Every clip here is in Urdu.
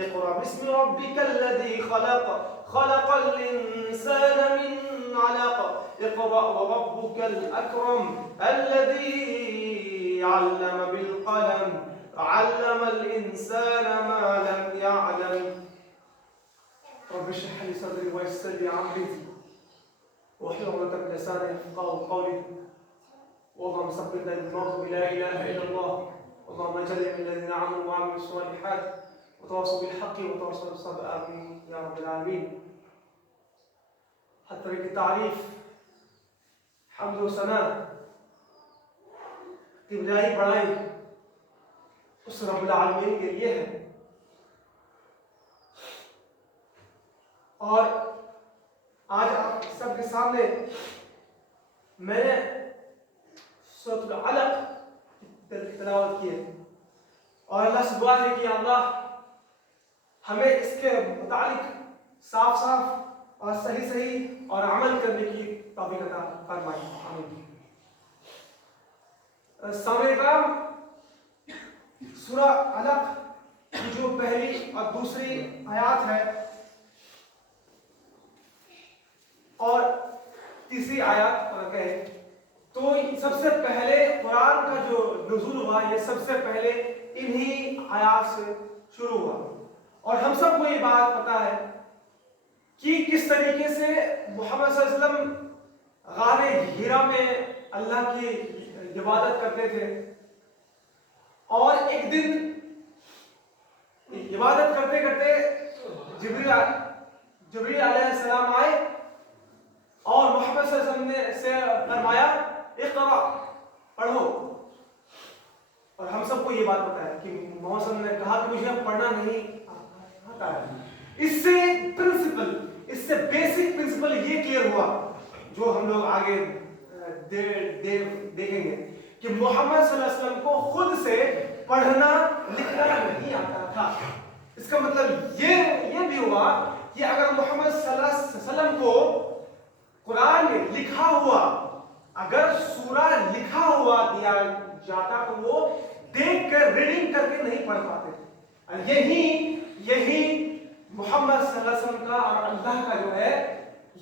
اقرأ باسم ربك الذي خلق خلق الإنسان من علق اقرأ وربك الأكرم الذي علم بالقلم علم الإنسان ما لم يعلم رب اشرح لي صدري ويسر لي أمري واحلل عقدة من لساني يفقهوا قولي اللهم ثبت الموت بلا إله إلا الله اللهم اجعلني من الذين آمنوا وعملوا الصالحات وتواصوا بالحق وتواصوا بالصبر آمين يا رب العالمين. حتى طریق تعریف حمد و ثنا کی ابتدائی پڑھائی اس رب العالمین کے لیے ہے. اور آج آپ سب کے سامنے میں نے سورۃ العلق تلاوت کی ہے اور اللہ سے دعا ہے کہ اللہ ہمیں اس کے متعلق صاف صاف اور صحیح صحیح اور عمل کرنے کی توفیق عطا فرمائے. آمین. سامعین کرام، سورہ علق کی جو پہلی اور دوسری آیات ہے اور تیسری آیات اگر کہیں تو سب سے پہلے قرآن کا جو نزول ہوا یہ سب سے پہلے انہی آیات سے شروع ہوا. اور ہم سب کو یہ بات پتا ہے کہ کس طریقے سے محمد صلی اللہ علیہ وسلم غار ہیرا میں اللہ کی عبادت کرتے تھے اور ایک دن عبادت کرتے کرتے جبریل علیہ السلام آئے اور محمد صلی اللہ علیہ وسلم نے سے فرمایا اقرأ پڑھو. اور ہم سب کو یہ بات پتا ہے کہ محمد صلی اللہ علیہ وسلم نے کہا کہ مجھے پڑھنا نہیں آتا ہے. اس سے بیسک پرنسپل یہ کلیئر ہوا جو ہم لوگ آگے دیکھیں گے کہ محمد صلی اللہ علیہ وسلم کو خود سے پڑھنا لکھنا نہیں آتا تھا. اس کا مطلب یہ بھی ہوا کہ اگر محمد صلی اللہ علیہ وسلم کو قرآن لکھا ہوا اگر سورہ لکھا ہوا دیا جاتا تو وہ دیکھ کر ریڈنگ کر کے نہیں پڑھ پاتے. یہی محمد صلی اللہ علیہ وسلم کا اور اللہ کا جو ہے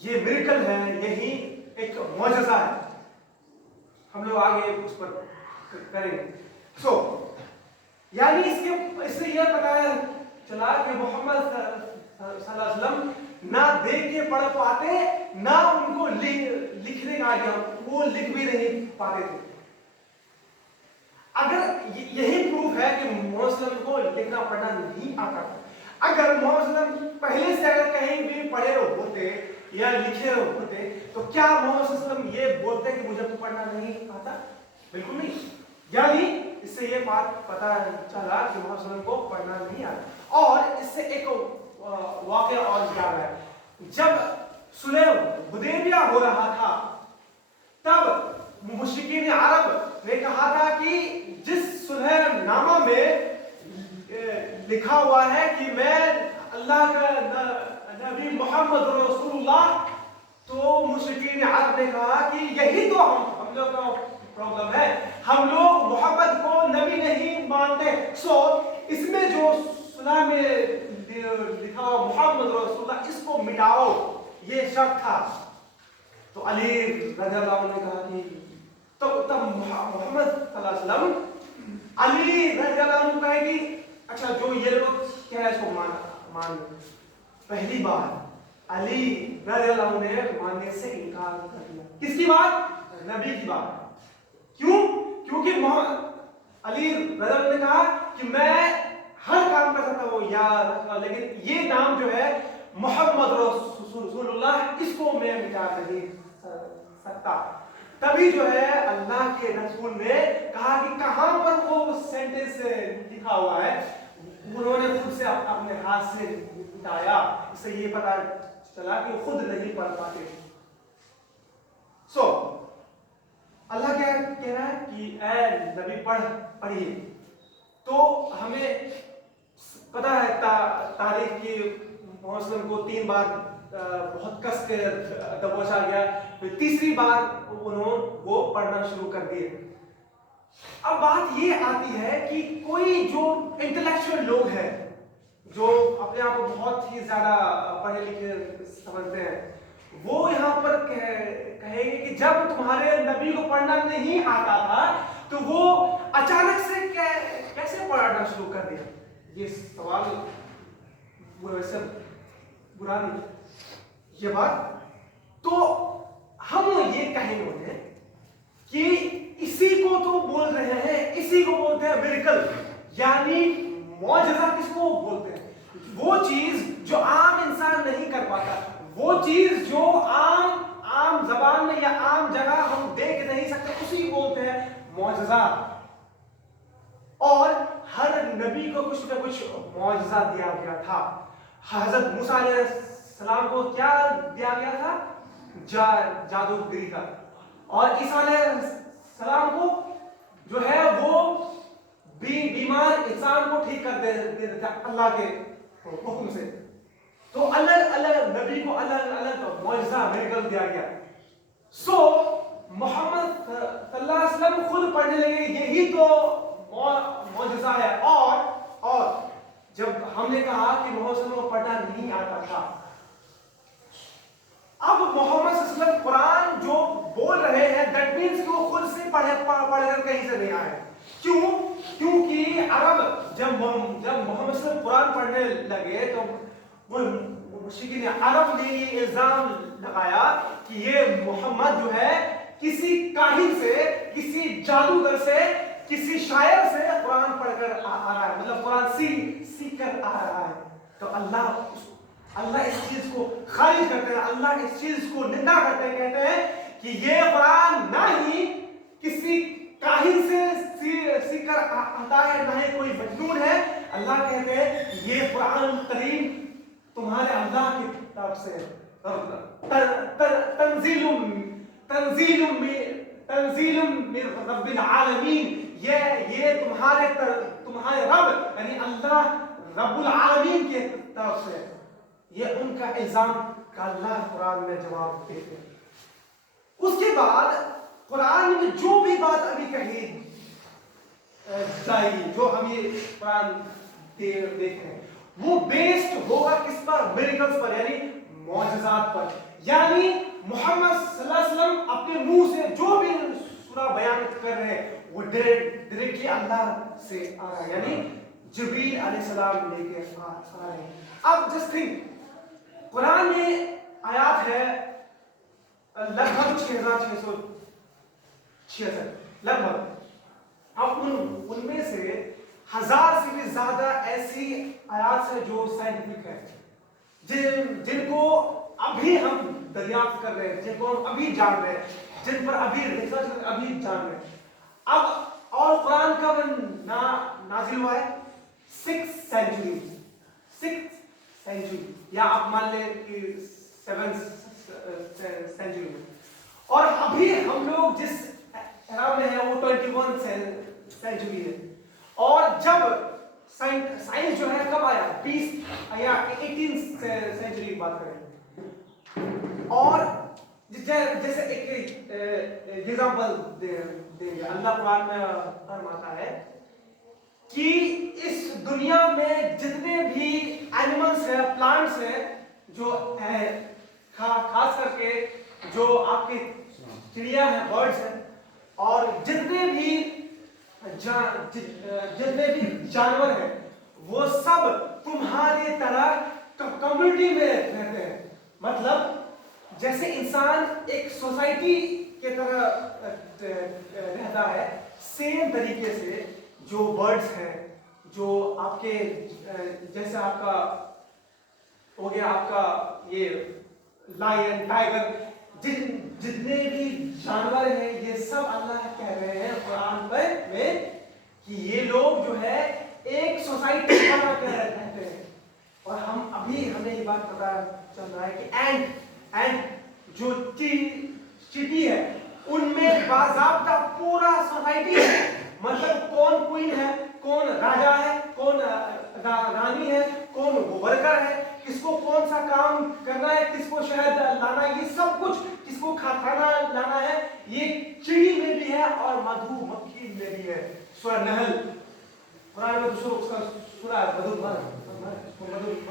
یہ میریکل ہے, یہی ایک معجزہ ہے. ہم لوگ آگے اس پر کریں گے. یعنی اس سے یہ پتا چلا کہ محمد صلی اللہ علیہ وسلم نہ دیکھ کے پڑھ پاتے نہ ان کو لکھنے کا آگیا, وہ لکھ بھی نہیں پاتے تھے. اگر یہی پروف ہے کہ محمد صلی اللہ علیہ وسلم کو لکھنا پڑھنا نہیں آتا تھا, اگر محمد صلی اللہ علیہ وسلم پہلے سے اگر کہیں بھی پڑھے ہوتے یا لکھے ہوتے تو کیا محمد صلی اللہ علیہ وسلم یہ بولتے کہ مجھے پڑھنا نہیں آتا؟ بالکل نہیں. یعنی اس سے یہ بات پتا چلا کہ محمد صلی اللہ علیہ وسلم کو پڑھنا نہیں آتا. اور اس سے ایک واقعہ اور یاد ہے, جب صلح حدیبیہ ہو رہا تھا تب مشرکین عرب نے کہا تھا کہ جس صلح نامہ میں لکھا ہوا ہے کہ میں اللہ کا نبی محمد رسول اللہ, تو مشرکین عرب نے کہا کہ یہی تو ہم لوگ کا پرابلم ہے, ہم لوگ محمد کو نبی نہیں مانتے. اس میں جو صلح میں لکھا ہوا محمد رسول اللہ اس کو مٹاؤ, یہ شرط تھا. تو علی رضی اللہ عنہ نے کہا کہ تب محمد صلی اللہ علیہ وسلم علی رضی اللہ عنہ کہے کہ اچھا جو یہ لوگ کیا ہے اس کو مان. پہلی بار علی رضی اللہ عنہ نے ماننے سے انکار کر دیا. کس کی بات؟ نبی کی بات. کیوں؟ کیونکہ علی رضی اللہ عنہ نے کہا کہ میں ہر کام کر سکتا ہوں یاد, لیکن یہ نام جو ہے محمد رسول اللہ اس کو میں مٹا نہیں سکتا. تبھی جو ہے اللہ کے رسول نے کہا کہ کہاں پر وہ سینٹنس لکھا ہوا ہے, انہوں نے خود سے اپنے ہاتھ سے مٹایا. اس سے یہ پتا چلا کہ خود نہیں پڑھ پاتے. اللہ کیا کہہ رہا ہے کہ اے نبی پڑھیے. تو ہمیں پتا ہے تاریخ کی محمد صلی اللہ علیہ وسلم کو 3 بار بہت کس کے دبوچا گیا, پھر تیسری بار وہ پڑھنا شروع کر دیے. اب بات یہ آتی ہے کہ کوئی جو انٹلیکچوئل لوگ ہیں, جو اپنے آپ کو بہت ہی زیادہ پڑھے لکھے سمجھتے ہیں، وہ یہاں پر کہیں گے کہ جب تمہارے نبی کو پڑھنا نہیں آتا تھا تو وہ اچانک سے کیسے پڑھنا شروع کر دیا؟ یہ سوال ویسے برا نہیں یہ بات، تو ہم یہ کہیں ہوتے ہیں کہ اسی کو تو بول رہے ہیں، اسی کو بولتے ہیں میریکل، یعنی معجزہ کس کو بولتے ہیں؟ وہ چیز جو عام انسان نہیں کر پاتا، وہ چیز جو عام زبان میں یا عام جگہ ہم دیکھ نہیں سکتے، اسی کو بولتے ہیں معجزہ۔ اور ہر نبی کو کچھ نہ کچھ معجزہ دیا گیا تھا۔ حضرت موسیٰ علیہ السلام کو کیا دیا گیا تھا؟ جادوگری کا۔ اور عیسیٰ علیہ السلام کو جو ہے وہ بیمار انسان کو ٹھیک کر دیتا تھا اللہ کے حکم سے۔ تو الگ الگ نبی کو الگ الگ معجزہ میریکل دیا گیا۔ سو محمد صلی اللہ علیہ وسلم خود پڑھنے لگے یہی تو معجزہ ہے۔ اور جب ہم نے کہا کہ محمد صلی اللہ علیہ وسلم کو پڑھنا نہیں آتا تھا، اب محمد صلی اللہ علیہ وسلم قرآن جو بول رہے ہیں دیٹ مینس کہ وہ خود سے پڑھ کر کہیں سے نہیں آئے۔ کیوں؟ کیونکہ عرب جب محمد صلی اللہ علیہ وسلم قرآن پڑھنے لگے تو وہ مشرکین عرب نے یہ الزام لگایا کہ یہ محمد جو ہے کسی کاہن سے، کسی جادوگر سے، کسی شاعر سے قرآن پڑھ کر آ رہا ہے، مطلب قرآن سیکھ کر آ رہا ہے۔ تو اللہ اس چیز کو خارج کرتے ہیں، اللہ اس چیز کو نندا کرتے ہیں، کہتے ہیں کہ یہ قرآن نہ ہی کسی کاہن سے سیکھ کر آتا ہے، نہ ہی کوئی مجنون ہے۔ اللہ کہتے ہیں یہ قرآن کریم تمہارے اللہ کی طرف سے تنزیل من رب العالمین، یہ تمہارے رب یعنی اللہ رب العالمین کی طرف سے۔ یہ ان کا الزام کا اللہ قرآن میں جواب دیتے ہیں۔ اس کے بعد قرآن میں جو بھی بات ابھی کہی جائے گی، جو ہم یہ قرآن دیکھ رہے ہیں، وہ بیسڈ ہوگا کس پر؟ میریکلز پر، یعنی معجزات پر۔ یعنی محمد صلی اللہ علیہ وسلم اپنے منہ سے جو بھی سورہ بیان کر رہے ہیں وہ ڈائریکٹلی اللہ سے آ رہا ہے، یعنی جبریل علیہ السلام لے کے آ رہے ہیں۔ اب جسٹ تھنک، قرآن میں آیات ہے لگ بھگ 6666 لگ بھگ۔ اب ان میں سے 1000 سے بھی زیادہ ایسی آیات ہیں جو سائنٹیفک ہے، جن کو ابھی ہم دریافت کر رہے ہیں، جن کو ہم ابھی جان رہے ہیں، جن پر ابھی ریسرچ ابھی جان رہے ہیں۔ اب اور قرآن کب نازل ہوا ہے؟ 6th سینچری، یا آپ مان لیں کہ 7th سینچری میں۔ اور ابھی ہم لوگ جس ایرا میں ہیں وہ 21 سینچری ہے۔ اور جب سائنس جو ہے کب آیا؟ 20 یا 18 سینچری کی بات کریں۔ اور جیسے ایک ایگزامپل دیں گے، اللہ قرآن میں فرماتا ہے کہ اس دنیا میں جتنے بھی اینیملز ہیں، پلانٹس ہیں، جو خاص کر کے جو آپ کی چڑیا ہیں، برڈز ہیں، اور جتنے بھی جانور ہیں، وہ سب تمہاری طرح کمیونٹی میں رہتے ہیں۔ مطلب جیسے انسان ایک سوسائٹی کی طرح رہتا ہے، سیم طریقے سے جو برڈز ہیں، جو آپ کے جیسے آپ کا ہو گیا آپ کا یہ لائن، ٹائگر، جتنے بھی جانور ہیں، یہ سب اللہ کہہ رہے ہیں قرآن میں کہ یہ لوگ جو ہے ایک سوسائٹی کی طرح رہتے ہیں۔ اور ہمیں یہ بات پتا چل رہا ہے کہ اینٹ جو چیٹی ہے، ان میں باضابطہ پورا سوسائٹی ہے، مطلب کون کوئین ہے، کون راجا ہے، کون رانی ہے، کون ورکر ہے، کس کو کون سا کام کرنا ہے، کس کو شہد لانا ہے، یہ سب کچھ، کس کو کھانا لانا ہے، یہ چڑی میں بھی ہے اور مدھو مکھی میں بھی ہے۔ سورہ نحل قرآن میں دوسروں اس کا سورہ مدھو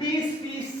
20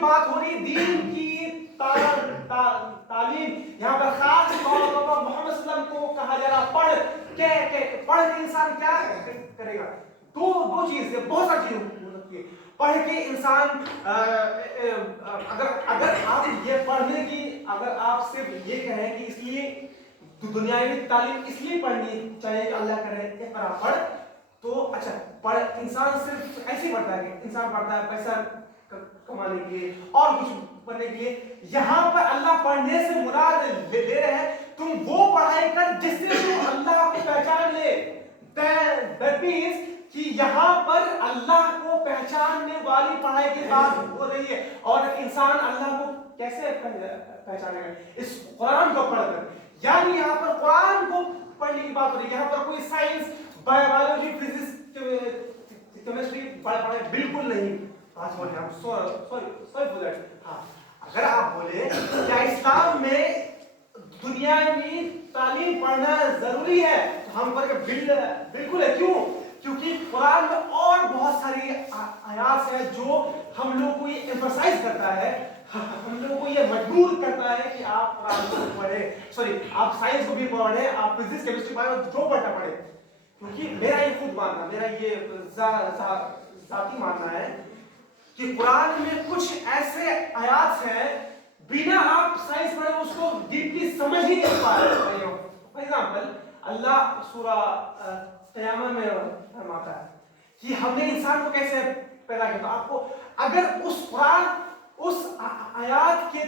بات ہو رہی دین کی تعلیم. یہاں پر خاص طور پر محمد صلی اللہ علیہ وسلم کو کہا جا رہا پڑھ کے انسان کیا کرے گا. دو چیز ہے, بہت ساری چیزیں ہو سکتی ہے. پڑھ کے انسان اگر آپ یہ پڑھنے کی, اگر آپ صرف یہ کہیں کہ اس لیے دنیاوی تعلیم اس لیے پڑھنی چاہیے کہ اللہ کرے اقرا پڑھ, تو اچھا پڑھ انسان صرف ایسے ہی پڑھتا ہے کہ انسان پڑھتا ہے پیسہ کمانے کے لیے اور کچھ پڑھنے کے لیے. یہاں پر اللہ پڑھنے سے مراد لے رہے ہیں تم وہ پڑھائی کر جس سے تم اللہ کو پہچان لے. That means کہ یہاں پر اللہ کو پہچاننے والی پڑھائی کی بات ہو رہی ہے. اور انسان اللہ کو کیسے پہچانے گا؟ اس قرآن کو پڑھ کر. یعنی یہاں پر قرآن کو پڑھنے کی بات ہو رہی ہے. یہاں پر کوئی سائنس, بایولوجی, فزکس, کیمسٹری پڑھے بالکل نہیں. اگر آپ بولے کیا اسلام میں دنیاوی تعلیم پڑھنا ضروری ہے, تو ہم پر بالکل ہے. کیوں؟ کیونکہ قرآن میں اور بہت ساری آیات ہیں جو ہم لوگ کو یہ ایمفسائز کرتا ہے, ہم لوگوں کو یہ مجبور کرتا ہے کہ آپ قرآن کو پڑھیں, آپ سائنس کو بھی پڑھیں, آپ فزکس کیمسٹری پڑھیں, جو پڑھنا پڑھے. کیونکہ میرا یہ خود ماننا, میرا یہ ذاتی ماننا ہے کہ قرآن میں کچھ ایسے آیات ہیں بنا آپ سائنس پڑھیں اس کو ڈیپلی سمجھ ہی نہیں پا رہے. فار ایگزامپل اللہ سورہ قیامہ میں فرماتا ہے کہ ہم نے انسان کو کیسے پیدا کیا. تو آپ کو اگر اس قرآن اس آیات کے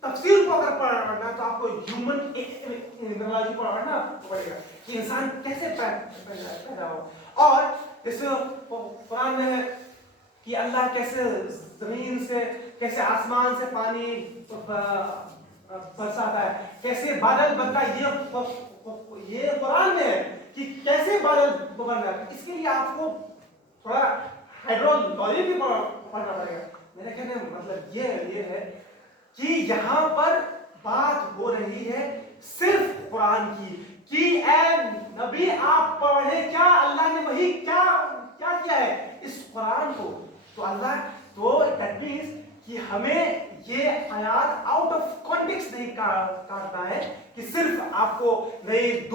تفسیر کو اگر پڑھنا تو آپ کو ہیومن انٹرنالوجی پڑھنا پڑے گا کہ انسان کیسے پیدا ہو. اور جیسے قرآن میں ہے کہ اللہ کیسے زمین سے, کیسے آسمان سے پانی برساتا ہے, کیسے بادل بنتا ہے, یہ قرآن میں ہے کہ کیسے بادل بنتا ہے. اس کے لیے آپ کو تھوڑا ہائیڈرولوجی بھی پڑھنا پڑے گا. میرا کہنے کا مطلب یہ ہے کہ یہاں پر بات ہو رہی ہے صرف قرآن کی کہ اے نبی آپ پڑھیں, کیا اللہ نے وہی کیا کیا ہے اس قرآن کو. تو اللہ تو دیٹ مینس کہ ہمیں یہ آیات آؤٹ آف کانٹیکسٹ نہیں کاٹنا ہے کہ صرف آپ کو نہیں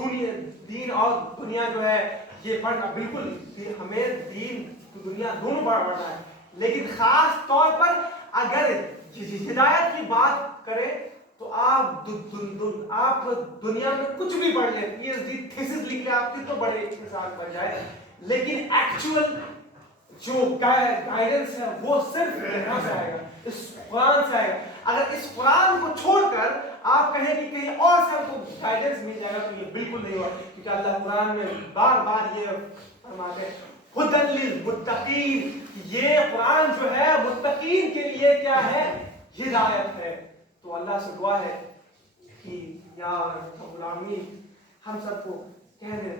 دین اور دنیا جو ہے یہ پڑھنا. بالکل ہمیں دین دنیا دونوں پڑھنا ہے, لیکن خاص طور پر اگر ہدایت کی بات کریں تو آپ دنیا میں کچھ بھی پڑھ لیں, پی ایچ ڈی تھیسس لکھ لیں, آپ کتنے بڑے انسان بن جائے, لیکن ایکچوئل جو گائیڈنس ہے وہ صرف یہاں سے آئے گا, اس قرآن سے آئے گا. اگر اس قرآن کو چھوڑ کر آپ کہیں کہ کہیں اور سے ہم کو گائیڈنس مل جائے گا تو یہ بالکل نہیں ہوگا. کیونکہ اللہ قرآن میں بار بار یہ فرماتے ہیں ہدی للمتقین, یہ قرآن جو ہے متقین کے لیے کیا ہے, ہدایت ہے. تو اللہ سے دعا ہے کہ یا رب العالمین ہم سب کو کہہ دیں